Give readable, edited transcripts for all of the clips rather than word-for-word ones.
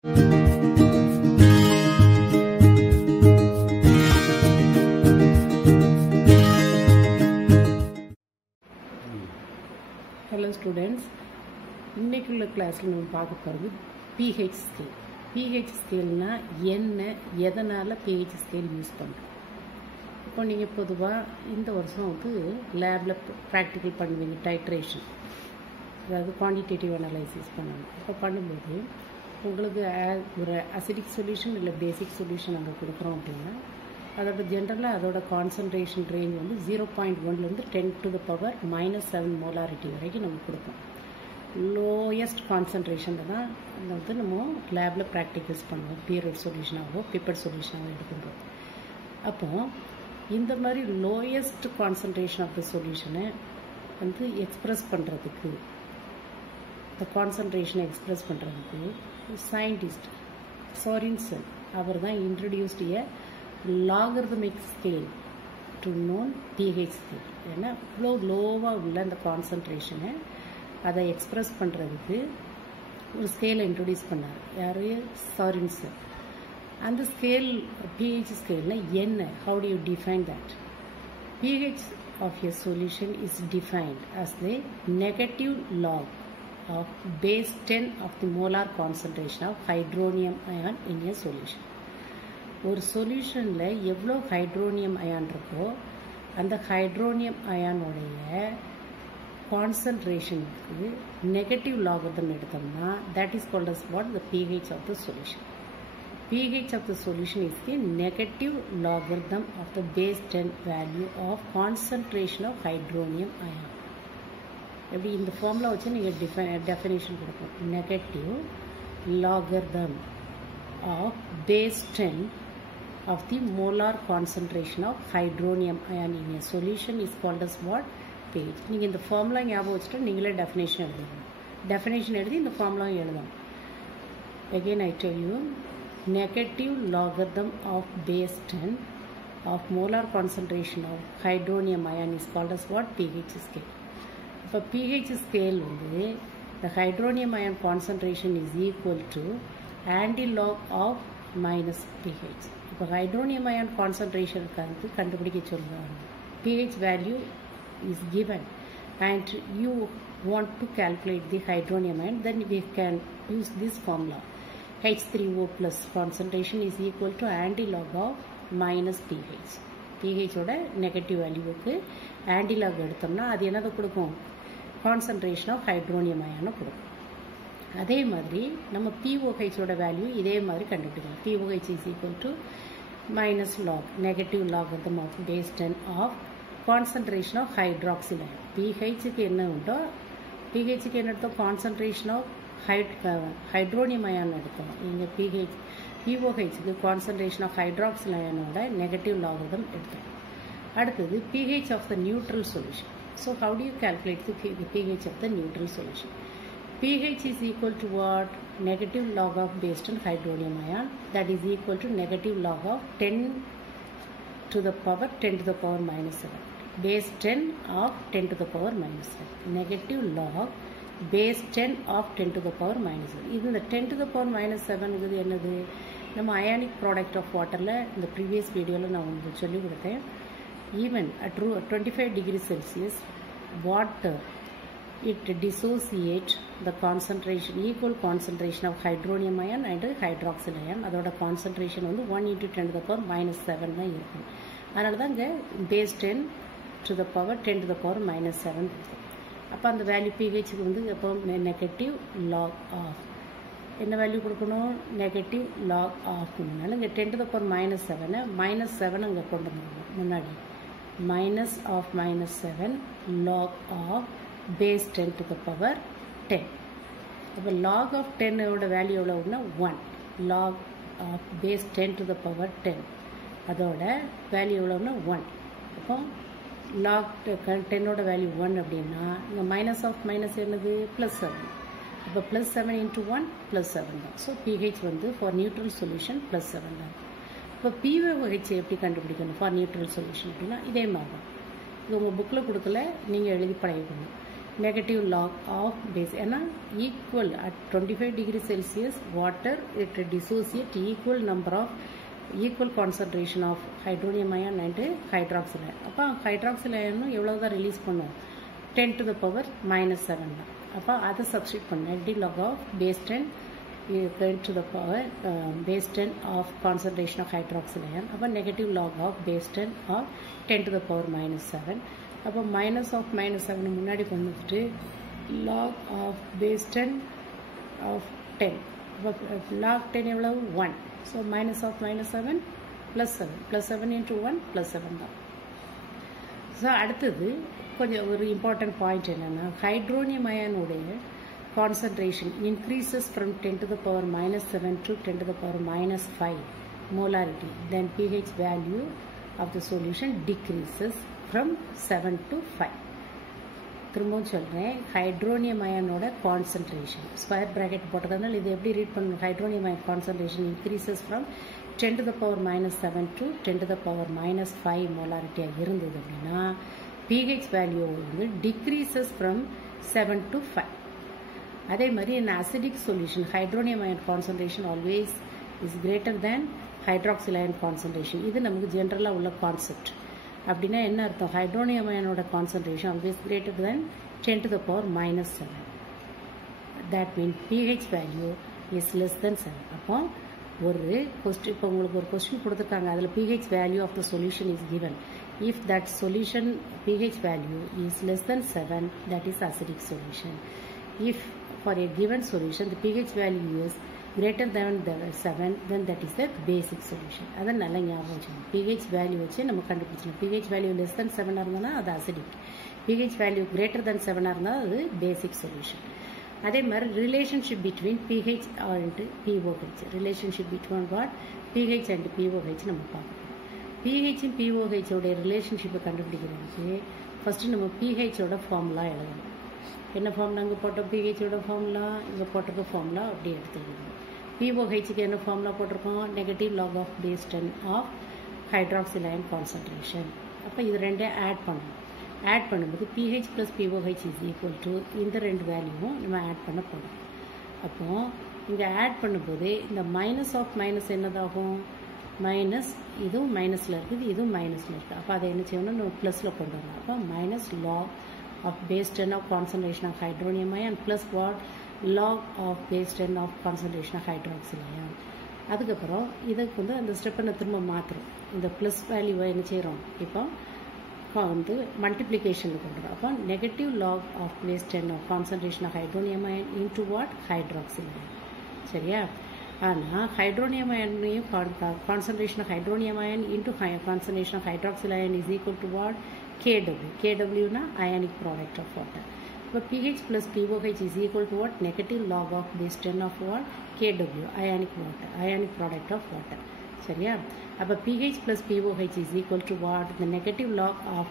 Hello students, இன்னைக்குள்ள கிளாஸ்ல நம்ம பார்க்க போறது pH scale. pH scale னா என்ன, எதனால pH scale யூஸ் பண்றோம்? இப்போ நீங்க பொதுவா இந்த வருஷம் வந்து லேப்ல பிராக்டிகல் பண்ணுவீங்க, டைட்ரேஷன், அதாவது குவான்டிடேட்டிவ் அனலைசிஸ் பண்ணணும். இப்போ பண்ணும்போது உங்களுக்கு ஒரு அசிடிக் சொல்யூஷன் இல்லை பேசிக் சொல்யூஷன் அங்கே கொடுக்குறோம் அப்படின்னா அதோட ஜென்ரலாக அதோட கான்சன்ட்ரேஷன் ரேஞ்ச் வந்து 0.1லேருந்து 10⁻⁻7 மோலாரிட்டி வரைக்கும் நம்ம கொடுப்போம். லோயஸ்ட் கான்சன்ட்ரேஷனில் தான் வந்து நம்ம லேபில் ப்ராக்டிகல்ஸ் பண்ணுவோம், பியரட் சொல்யூஷனாகவோ பிப்பட் சொல்யூஷனாகவோ எடுக்கும்போது. அப்போது இந்த மாதிரி லோயஸ்ட் கான்சன்ட்ரேஷன் ஆஃப் த சொல்யூஷனை வந்து எக்ஸ்ப்ரெஸ் பண்ணுறதுக்கு, இந்த கான்சன்ட்ரேஷனை எக்ஸ்ப்ரெஸ் பண்ணுறதுக்கு சயின்டிஸ்ட் சொரின்சன் அவர் தான் introduced a logarithmic scale to known pH scale. ஏன்னா இவ்வளோ லோவாக உள்ள அந்த கான்சன்ட்ரேஷனை அதை எக்ஸ்ப்ரெஸ் பண்ணுறதுக்கு ஒரு ஸ்கேலை இன்ட்ரடியூஸ் பண்ணார். யார்? சொரின்சன். அந்த ஸ்கேல் pH ஸ்கேலில் என்ன, how do you define that? pH of a solution is defined as the negative log of base 10 of the molar concentration of hydronium ion in a solution. ஒரு சொல்யூஷனில் எவ்வளோ ஹைட்ரோனியம் அயான் இருக்கோ அந்த hydronium அயானுடைய கான்சன்ட்ரேஷனுக்கு negative logarithm எடுத்தோம்னா that is called as what? The pH of the solution. pH of the solution is the negative logarithm of the base 10 value of concentration of hydronium ion. எப்படி இந்த formula வச்சு நீங்கள் definition கொடுப்போம். Negative logarithm of base 10 of the molar concentration of hydronium ion in a solution is called as what? pH. நீங்கள் இந்த formula ஞாபகம் வச்சுட்டு நீங்களே டெஃபினேஷன் எழுதணும். டெஃபினேஷன் எழுதி இந்த ஃபார்முலா எழுதணும். Again I tell you, negative logarithm of base 10 of molar concentration of hydronium ion is called as what? pH scale. இப்போ pH scale வந்து the hydronium ion concentration is equal to antilog of minus pH. இப்போ hydronium ion கான்சன்ட்ரேஷனுக்கு வந்து கண்டுபிடிக்க சொல்லுவாங்க. pH value is given and you want to calculate the hydronium ion, then we can use this formula. H3O plus concentration is equal to antilog of minus pH. pH ஓட negative வேல்யூவுக்கு anti-lock எடுத்தோம்னா அது என்னதை கொடுக்கும்? Concentration of hydronium அயானை கொடுக்கும். அதே மாதிரி நம்ம POHோட value இதே மாதிரி கண்டுபிடிக்கலாம். POH is equal to minus log, negative logarithm of base 10 of concentration of hydroxyl ion. pHக்கு என்ன உண்டோ, pHக்கு என்ன எடுத்தோம்? கான்சன்ட்ரேஷன் ஆஃப் ஹைட்ரோனியம் அயான் எடுத்தோம். இங்கே POHக்கு கான்சன்ட்ரேஷன் ஆஃப் ஹைட்ராக்சில் அயானோட நெகட்டிவ் லாகரிதம் எடுத்தோம். அடுத்தது pH of the neutral solution. So how do you calculate the pH of the neutral solution? pH is equal to what? Negative log of base 10 hydronium ion, that is equal to negative log of 10 to the power 10 to the power minus 7. Base 10 of 10 to the power minus 7. Negative log base 10 of 10 to the power minus 7. இது இந்த 10 to the power minus 7 இது என்னது? நம்ம ionic product of வாட்டரில் இந்த previous வீடியோவில் நான் உங்களுக்கு சொல்லிக் கொடுத்தேன். Even at 25 degrees Celsius water, it dissociate the concentration, equal concentration of hydronium ion and hydroxyl ion. அதோட concentration வந்து 1 into 10 to the power minus 7 தான் இருக்கும். அதனால தான் இங்கே base 10 to the power 10 to the power minus 7 இருக்கும். அப்போ அந்த வேல்யூ pHக்கு வந்து அப்போ நெகட்டிவ் லாக் ஆஃப் என்ன வேல்யூ கொடுக்கணும்? Negative log of. அதனால இங்கே 10 to the power minus 7 minus 7 அங்கே கொண்டு வந்துருக்கோம் முன்னாடி. minus of minus 7 log of base 10 to the power 10. அப்போ log of 10 ஓட value எவ்வளோன்னா 1. log of base 10 to the power 10 அதோட வேல்யூ எவ்வளோன்னா 1. அப்போ log 10 ஓட வேல்யூ 1 அப்படின்னா இங்கே மைனஸ் ஆஃப் மைனஸ் என்னது? +7. அப்போ +7 into 1 +7 தான். ஸோ pH வந்து ஃபார் நியூட்ரல் சொல்யூஷன் +7 தான். இப்போ POH எப்படி கண்டுபிடிக்கணும் ஃபார் நியூட்ரல் சொல்யூஷன் அப்படின்னா இதே மாதிரி தான். இது உங்கள் புக்கில் கொடுக்கல, நீங்கள் எழுதி பழகிக்கணும். negative log of base ஏன்னா equal at 25 degree Celsius water it dissociate equal concentration of hydronium ion and hydroxyl ion அப்போ hydroxyl ion எவ்வளவுதான் ரிலீஸ் பண்ணும் 10 to the power minus 7 தான் அப்போ அதை சப்ஸ்டிட் பண்ண negative log of base 10 10 to the power base 10 of concentration of hydroxyl ion அப்போ negative log of base 10 of 10 to the power minus 7 அப்போ minus of minus 7 முன்னாடி பண்ணிட்டு log of base 10 of 10 அப்போ log 10 எவ்வளவு 1 so minus of minus 7 plus 7 into 1 plus 7 தான் so அடுத்தது கொஞ்சம் ஒரு இம்பார்ட்டன்ட் பாயிண்ட் என்னென்னா hydronium அயனுடைய concentration increases from 10 to the power minus 7 to 10 to the power minus 5 molarity then pH value of the solution decreases from 7 to 5 திரும்பவும் சொல்கிறேன் hydronium அயனோட concentration square bracket போட்டதுனால இது எப்படி ரீட் பண்ணணும் hydronium iron concentration increases from 10 to the power minus 7 to 10 to the power minus 5 மோலாரிட்டியாக இருந்தது அப்படின்னா pH value வந்து டிக்ரீசஸ் ஃப்ரம் 7 to 5 அதே மாதிரி in acidic solution hydronium ion concentration always is greater than hydroxyl ion concentration இது நமக்கு ஜென்ரலாக உள்ள concept அப்படின்னா என்ன அர்த்தம் ஹைட்ரோனியம் அயனோட concentration always greater than 10 to the power minus 7 that means pH value is less than 7 அப்போ ஒரு கொஸ்டின் இப்போ உங்களுக்கு ஒரு கொஸ்டின் கொடுத்துருக்காங்க அதில் pH value of the solution is given if that solution pH value is less than 7 that is acidic solution if for a given solution the pH value is greater than 7 then that is the basic solution அதை நல்ல ஞாபகம் வச்சுக்கணும் pH value வச்சு நம்ம கண்டுபிடிச்சோம் pH value less than 7 இருந்ததுன்னா அது acidic pH value greater than 7 இருந்தால் அது basic solution அதே மாதிரி relationship between pH and pOH relationship between what pH and pOH நம்ம பார்க்கணும் pH and pOH உடைய ரிலேஷன்ஷிப்பை கண்டுபிடிக்கிறதுக்கு ஃபஸ்ட்டு நம்ம pH ஓட ஃபார்முலா எழுதணும் என்ன ஃபார்முலா அங்கே போட்டோம் pHோட ஃபார்முலா இங்கே போட்டிருக்க ஃபார்முலா அப்படியே எடுத்துக்கணும் pOHக்கு என்ன ஃபார்முலா போட்டிருக்கோம் negative log of base 10 of hydroxyl ion concentration அப்போ இது ரெண்டையும் ஆட் பண்ணணும் ஆட் பண்ணும்போது pH plus pOH is equal to இந்த ரெண்டு வேல்யூவும் நம்ம ஆட் பண்ண போகிறோம் அப்போது இங்கே ஆட் பண்ணும்போது இந்த மைனஸ் ஆஃப் மைனஸ் என்னதாகும் மைனஸ் இதுவும் மைனஸில் இருக்குது இதுவும் மைனஸில் இருக்குது அப்போ அதை என்ன செய்யணும் நம்ம ப்ளஸில் கொண்டு வரணும் அப்போ minus lock of base 10 of concentration of hydronium ion plus what log of base 10 of concentration of hydroxyl ion அதுக்கப்புறம் இதுக்கு வந்து அந்த ஸ்டெப்பை நான் திரும்ப மாற்றுறோம் இந்த ப்ளஸ் வேல்யூவை என்ன செய்கிறோம் இப்போ வந்து மல்டிப்ளிகேஷனில் கொண்டு வரோம் அப்போ negative log of base 10 of concentration of hydronium ion into what hydroxyl ion சரியா ஆனால் ஹைட்ரோனியம் அயனையும் concentration of hydronium ion into concentration of hydroxyl ion is equal to what KW na ionic product of water. But pH plus pOH is equal to what? Negative log of base 10 of what? KW, ionic product of water. சரியா அப்போ pH plus pOH is equal to what? The negative log of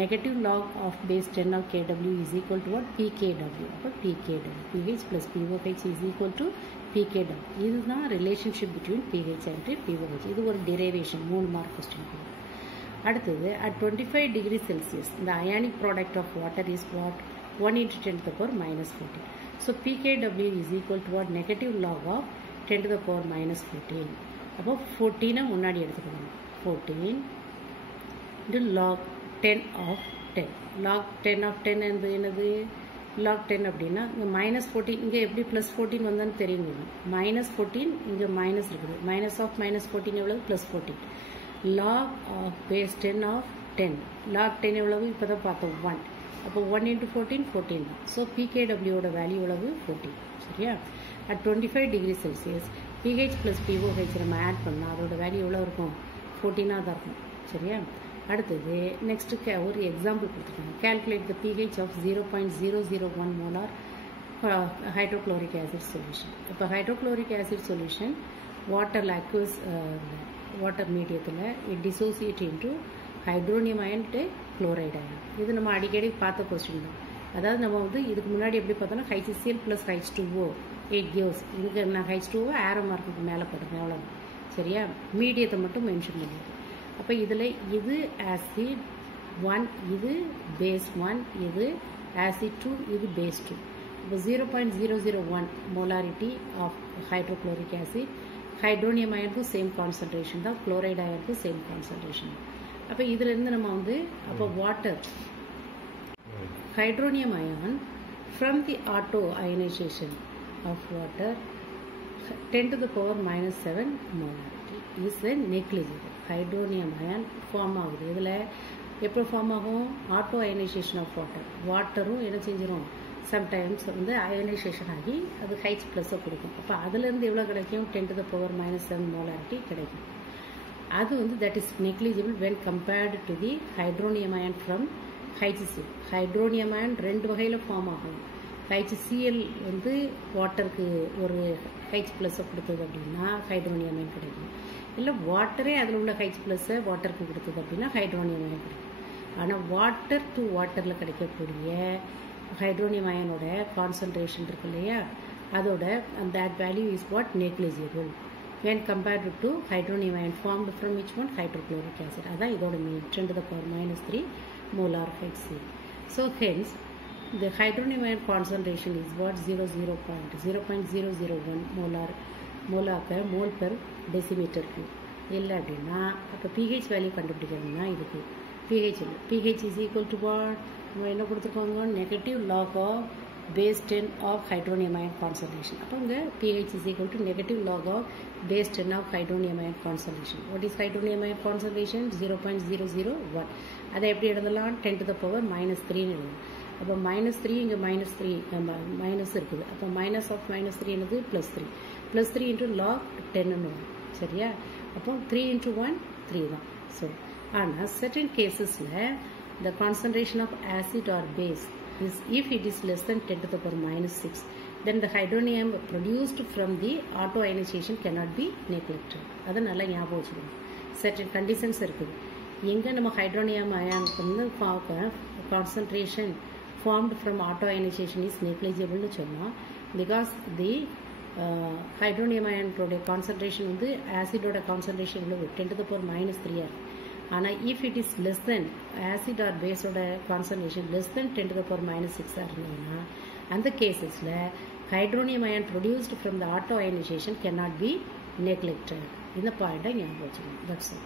negative log of base 10 of KW is equal to what? PKW. அப்போ PKW. pH plus pOH is equal to PKW. இதுதான் relationship between pH and pOH. இது ஒரு derivation 3 mark question. அடுத்தது at 25 degree Celsius the ionic product of water is what 1 into 10 to the power minus 14 so pKW is equal to what negative log of 10 to the power minus 14 அப்போ 14 முன்னாடி எடுத்துக்கணும் 14 into log 10 of 10 log 10 of 10 என்னது log 10 அப்படின்னா இங்கே minus 14 இங்கே எப்படி plus 14 வந்தான்னு தெரியுங்க minus 14 இங்கே minus இருக்குது minus of minus 14 எவ்வளவு plus 14 log of base 10 of 10 log 10 எவ்வளவு இப்போ தான் பார்த்தோம் 1 அப்போ 1 into 14 14 தான் ஸோ PKWோட வேல்யூ எவ்வளவு 14 சரியா at 25 degree Celsius pH plus pOH நம்ம ஆட் பண்ணால் அதோட வேல்யூ எவ்வளோ இருக்கும் 14 தான் இருக்கும் சரியா அடுத்தது நெக்ஸ்ட்டு ஒரு எக்ஸாம்பிள் கொடுத்துருக்காங்க calculate the pH of 0.001 molar hydrochloric acid solution இப்போ hydrochloric acid solution water aqueous water mediaத்தில் it dissociate into hydronium ion to chloride ion இது நம்ம அடிக்கடி பார்த்த கொஸ்டின் தான் அதாவது நம்ம வந்து இதுக்கு முன்னாடி எப்படி பார்த்தோம்னா HCl plus H2O it gives இங்கே நான் H2O ஆரோ மார்க்குக்கு மேலே போட்டுருக்கேன் அவ்வளோ சரியா மீடியத்தை மட்டும் மென்ஷன் பண்ணிடுது அப்போ இதில் இது ஆசிட் 1 இது பேஸ் 1 இது acid 2 இது base 2. இப்போ 0.001 molarity of hydrochloric acid. Hydronium ion same concentration தான், chloride ion same concentration. அப்போ இதிலிருந்து நம்ம வந்து அப்போ water hydronium ion from the auto ionization of water 10 to the power minus 7 molarity is then negligible. Hydronium ion form ஆகுது. இதில் எப்போ form ஆகும்? Auto ionisation of water. வாட்டரும் என்ன செஞ்சிடும்? சம்டைம்ஸ் வந்து அயனைசேஷன் ஆகி அது ஹைச் ப்ளஸ்ஸை கொடுக்கும். அப்போ அதுலேருந்து எவ்வளோ கிடைக்கும்? 10 to the power minus 7 molarity கிடைக்கும். அது வந்து that is negligible when compared to the hydronium iron from HCl. Hydronium iron ரெண்டு வகையில் ஃபார்ம் ஆகும். HCl வந்து வாட்டருக்கு ஒரு ஹைச் ப்ளஸ்ஸை கொடுத்தது அப்படின்னா ஹைட்ரோனியம் அயன் கிடைக்கும். இல்லை வாட்டரே அதில் உள்ள ஹைச் ப்ளஸ்ஸை வாட்டருக்கு கொடுத்தது அப்படின்னா ஹைட்ரோனியம் அயன் கிடைக்கும். ஆனால் வாட்டர் டு வாட்டரில் கிடைக்கக்கூடிய ஹைட்ரோனியம் அயனோட கான்சன்ட்ரேஷன் இருக்கு இல்லையா, அதோட that value is what? Negligible when compared to hydronium ion formed from which one? Hydrochloric acid. அதான் இதோட மீன் 10 to the power minus 3 molar HCl. So hence the hydronium ion concentration is what? 0.001 molar per decimeter cube. இல்லை அப்படின்னா அப்போ pH value கண்டுபிடிக்கணும்னா இதுக்கு pH is equal to what? நம்ம என்ன கொடுத்துருக்கோங்க? Negative log of base 10 of hydronium ion concentration. அப்போ இங்கே pH is equal to negative log of base 10 of hydronium ion concentration. What is hydronium ion concentration? 0.001. அதை எப்படி எழுதலாம்? 10 to the power minus 3 எழுதலாம். அப்போ minus 3 இங்கே மைனஸ் இருக்குது. அப்போ minus of minus 3 என்னது? plus 3. plus 3 into log 10 வரும். சரியா? அப்போ 3 into 1 3 தான். ஸோ ஆனால் certain casesல the concentration of acid or base is if it is less than 10 to the power minus 6, then the hydronium produced from the auto ionization cannot be neglected. அதை நல்லா ஞாபகம் வச்சுக்கணும். certain conditions இருக்குது. எங்கே நம்ம hydronium ion வந்து concentration formed from auto ionization is negligible னு சொன்னோம். because the hydronium ion concentration வந்து ஆசிடோட concentration எவ்வளவு? 10 to the power minus 3 ஆனால் if it is less than acid or base ஓட concentration less than 10 to the power minus 6 இருந்ததுன்னா அந்த கேசஸில் hydronium ion produced from the auto ionization cannot be neglected. இந்த பாயிண்டை ஞாபகம் வச்சுக்கணும். That's all.